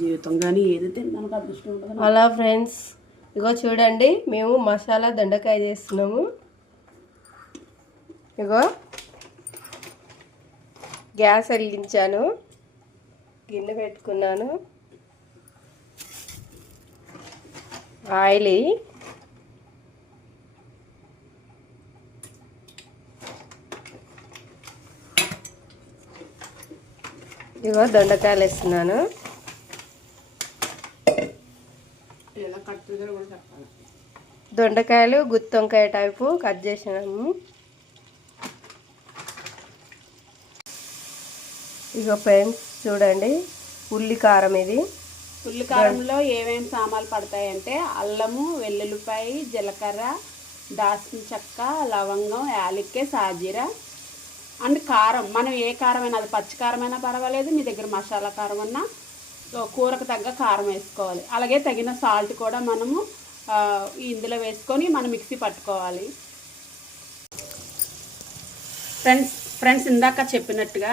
జీవితం కానీ ఏది తినడానికి అదృష్టం ఉండదు. అలా ఫ్రెండ్స్, ఇగో చూడండి మేము మసాలా దొండకాయ చేస్తున్నాము. ఇగో గ్యాస్ వెలిగించాను, గిన్నె పెట్టుకున్నాను, ఆయిల్ ఇగో దొండకాయలు వేస్తున్నాను. దొండకాయలు గుత్తి వంకాయ టైపు కట్ చేసినాము. ఇగో ఫ్రెండ్స్ చూడండి, ఉల్లి కారం. ఇది ఉల్లి కారంలో ఏమేమి సామాన్లు పడతాయంటే అల్లము, వెల్లుల్లిపాయ, జీలకర్ర, దాల్చిన చెక్క, లవంగం, యాలక్కాయ, సాజీరా అండ్ కారం. మనం ఏ కారమైనా, అది పచ్చి కారమైనా పర్వాలేదు, మీ దగ్గర మసాలా కారం అన్నా కూరకు తగ్గ కారం వేసుకోవాలి. అలాగే తగిన సాల్ట్ కూడా మనము ఇందులో వేసుకొని మిక్సీ పట్టుకోవాలి. ఫ్రెండ్స్ ఇందాక చెప్పినట్టుగా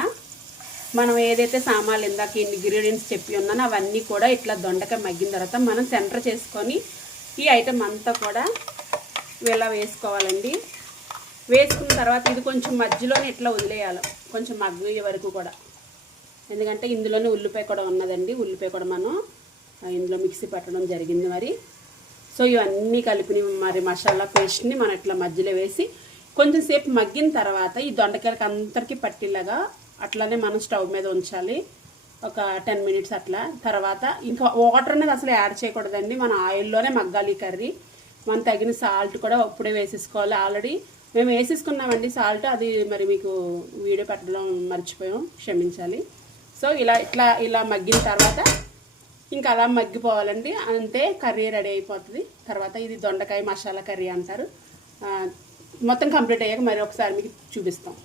మనం ఏదైతే సామాన్లు ఇందాక ఇంగ్రీడియంట్స్ చెప్పి ఉన్నానో అవన్నీ కూడా ఇట్లా దొండకాయ మగ్గిన తర్వాత మనం సెంటర్ చేసుకొని ఈ ఐటమ్ అంతా కూడా ఇలా వేసుకోవాలండి. వేసుకున్న తర్వాత ఇది కొంచెం మధ్యలోనే ఇట్లా వదిలేయాలి, కొంచెం మగ్గే వరకు కూడా. ఎందుకంటే ఇందులోనే ఉల్లిపాయ కూడా ఉన్నదండి, ఉల్లిపాయ కూడా మనం ఇందులో మిక్సీ పట్టడం జరిగింది మరి. సో ఇవన్నీ కలిపిన మరి మసాలా పేస్ట్ని మనం ఇట్లా మధ్యలో వేసి కొంచెం సేపు మగ్గిన తర్వాత ఈ దొండకాయలకి అందరికీ పట్టిలాగా అట్లానే మనం స్టవ్ మీద ఉంచాలి ఒక 10 మినిట్స్ అట్లా. తర్వాత ఇంకా వాటర్ అనేది అసలు యాడ్ చేయకూడదండి, మన ఆయిల్లోనే మగ్గాలి కర్రీ. మనం తగిన సాల్ట్ కూడా ఇప్పుడే వేసేసుకోవాలి. ఆల్రెడీ మేము వేసేసుకున్నామండి సాల్ట్, అది మరి మీకు వీడియో పెట్టడం మర్చిపోయాం, క్షమించాలి. సో ఇలా మగ్గిన తర్వాత ఇంకా అలా మగ్గిపోవాలండి, అంతే కర్రీ రెడీ అయిపోతుంది. తర్వాత ఇది దొండకాయ మసాలా కర్రీ అంటారు. మొత్తం కంప్లీట్ అయ్యాక మరి ఒకసారి మీకు చూపిస్తాం.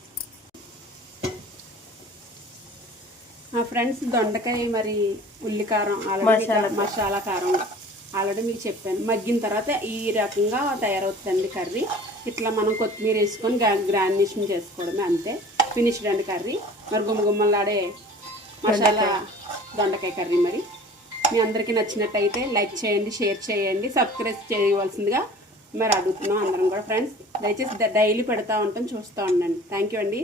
ఫ్రెండ్స్ దొండకాయ మరి ఉల్లి కారం మసాలా కారం ఆల్రెడీ మీకు చెప్పాను. మగ్గిన తర్వాత ఈ రకంగా తయారవుతుందండి కర్రీ. ఇట్లా మనం కొత్తిమీర వేసుకొని గ్రానిషింగ్ చేసుకోవడమే, అంతే ఫినిష్డ్ అండి కర్రీ. మరి గుమ్మలాడే మసాలా దొండకాయ కర్రీ. మరి మీ అందరికీ నచ్చినట్టయితే లైక్ చేయండి, షేర్ చేయండి, సబ్స్క్రైబ్ చేయవలసిందిగా మరి అడుగుతున్నాం అందరం కూడా. ఫ్రెండ్స్ దయచేసి డైలీ పెడతా ఉంటాం, చూస్తూ ఉండండి. థ్యాంక్ యూ అండి.